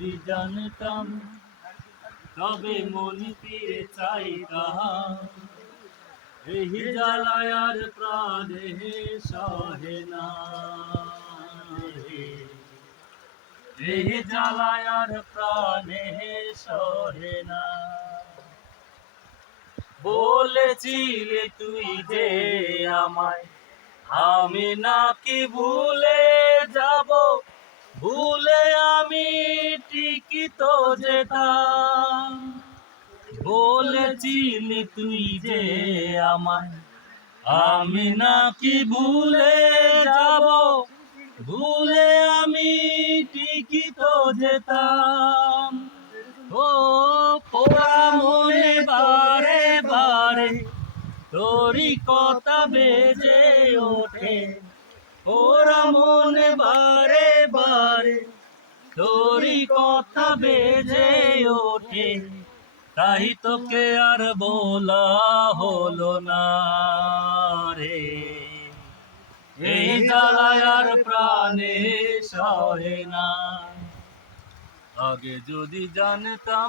যদি জানতাম তবে মন ফিরে চাইতাম। এই জ্বালায় আর প্রাণে সহে না, এই জ্বালায় আর প্রাণে সহে না। বলেছিলে তুই যে আমায়, আমি নাকি ভুলে যাব, ভুলে আমি ঠিকই তো যেতাম। বলেছিলি তুই যে আমায়, আমি নাকি ভুলে যাব, ভুলে আমি ঠিকই তো যেতাম। ও পোড়া মনে বারে বারে তোরই কথা বেজে ওঠে, পোড়া মনে বারে বারে তোরই কথা বেজে ওঠে। তাই তোকে আর বলা হলো না রে, এই জ্বালায় আর প্রাণে সহে না। আগে যদি জানতাম